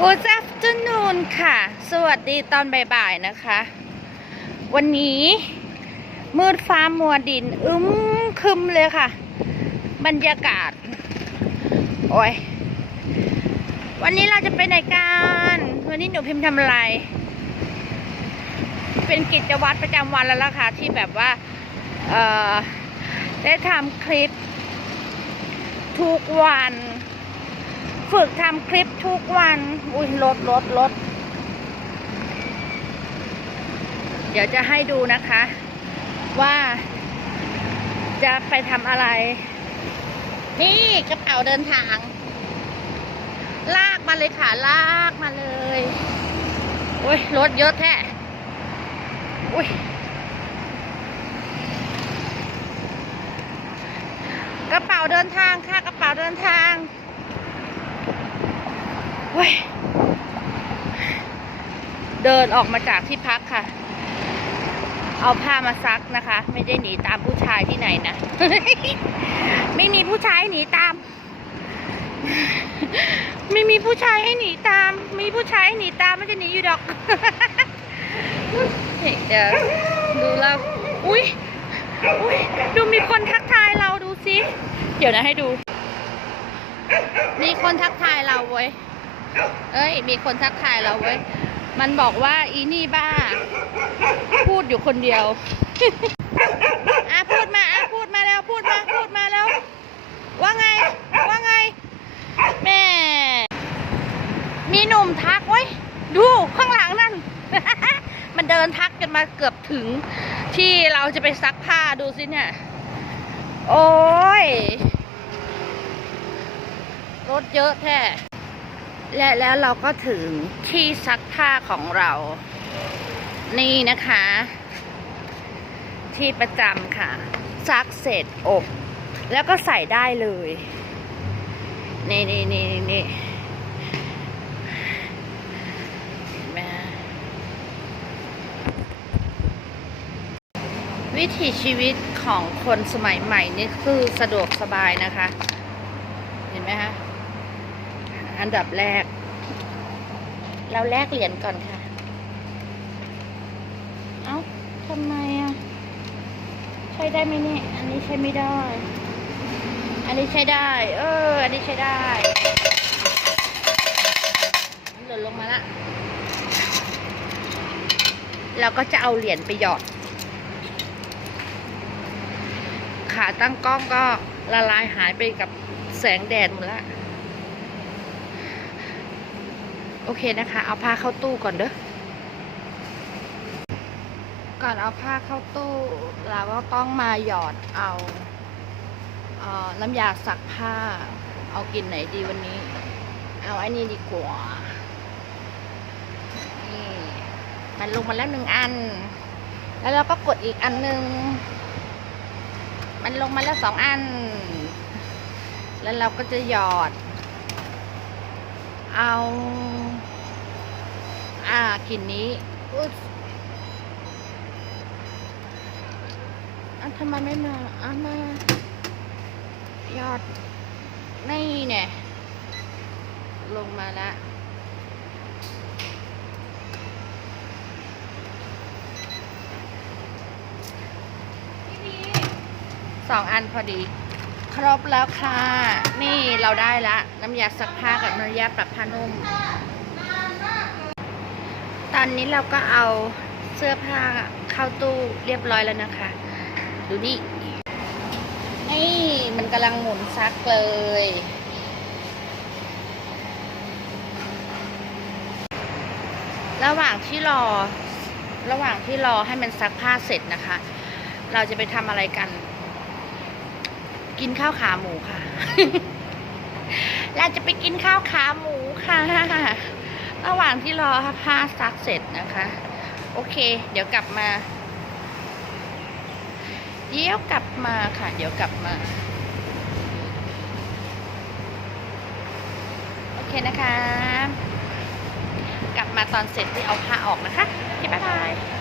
Good afternoon ค่ะ สวัสดีตอนบ่ายๆนะคะ วันนี้มืดฟ้ามัวดิน อึ้มครึมเลยค่ะ บรรยากาศ โอ้ย วันนี้เราจะไปไหนกัน วันนี้หนูพิมพ์ทำอะไร เป็นกิจวัตรประจำวันแล้วล่ะค่ะ ที่แบบว่า เอ่อ ได้ทำคลิปทุกวัน ฝึกทำคลิปทุกวัน อุ้ยรถรถรถเดี๋ยวจะให้ดูนะคะ ว่าจะไปทำอะไร นี่กระเป๋าเดินทาง ลากมาเลยค่ะ ลากมาเลยอุ้ยรถเยอะแท้อุ้ยกระเป๋าเดินทางค่ะ กระเป๋าเดินทาง เว้ยเดินออกมาจากที่พักค่ะ เอาผ้ามาซักนะคะ ไม่ได้หนีตามผู้ชายที่ไหนนะ ไม่มีผู้ชายหนีตาม ไม่มีผู้ชายให้หนีตาม มีผู้ชายให้หนีตามไม่จะหนีอยู่ดอกเดี๋ยวดูแล้วอุ้ยอุ้ยดูมีคนทักทายเราดูสิ เดี๋ยวนะให้ดู มีคนทักทายเราเว้ย เอ้ย มีคนทักทายเราเว้ย มันบอกว่าอีนี่บ้า พูดอยู่คนเดียว อะพูดมาอะพูดมาแล้วพูดมาพูดมาแล้ว ว่าไง ว่าไง แม่ มีหนุ่มทักเว้ย ดูข้างหลังนั่น มันเดินทักกันมาเกือบถึง ที่เราจะไปซักผ้าดูสิเนี่ย โอ้ยรถเยอะแท้ และแล้วเราก็ถึงที่ซักผ้าของเรา นี่นะคะ ที่ประจำค่ะ ซักเสร็จอบ แล้วก็ใส่ได้เลย นี่นี่นี่นี่นวิถีชีวิตของคนสมัยใหม่นี่คือสะดวกสบายนะคะ เห็นไหมคะ อันดับแรก เราแลกเหรียญก่อนค่ะ เอ้าทำไมอะ ใช้ได้ไหมเนี่ย อันนี้ใช้ไม่ได้ อันนี้ใช้ได้ เออ อันนี้ใช้ได้หล่นลงมาละเราก็จะเอาเหรียญไปหยอด ขาตั้งกล้องก็ละลายหายไปกับแสงแดดหมดละ โอเคนะคะ เอาผ้าเข้าตู้ก่อนเด้อ ก่อนเอาผ้าเข้าตู้เราก็ต้องมาหยอดเอาเออน้ำยาซักผ้า เอากินไหนดีวันนี้ เอาอันนี้ดีกว่า นี่ มันลงมาแล้วหนึ่งอัน แล้วเราก็กดอีกอันหนึ่ง มันลงมาแล้วสองอัน แล้วเราก็จะหยอด เอา อ่ากลิ่นนี้อุ๊ยอะทำไมไม่มาอะมายอด นี่เนี่ย ลงมาแล้วสองอันพอดี ครบแล้วค่ะ นี่เราได้ละ น้ำยาซักผ้ากับน้ำยาปรับผ้านุ่ม ตอนนี้เราก็เอาเสื้อผ้าเข้าตู้เรียบร้อยแล้วนะคะ ดูนี่ นี่มันกำลังหมุนซักเลย ระหว่างที่รอ ระหว่างที่รอให้มันซักผ้าเสร็จนะคะ เราจะไปทำอะไรกัน กินข้าวขาหมูค่ะ เราจะไปกินข้าวขาหมูค่ะ ระหว่างที่รอผ้าซักเสร็จนะคะ โอเค เดี๋ยวกลับมา เดี๋ยวกลับมาค่ะ เดี๋ยวกลับมา โอเคนะคะ กลับมาตอนเสร็จที่เอาผ้าออกนะคะ โอเคบ๊ายบาย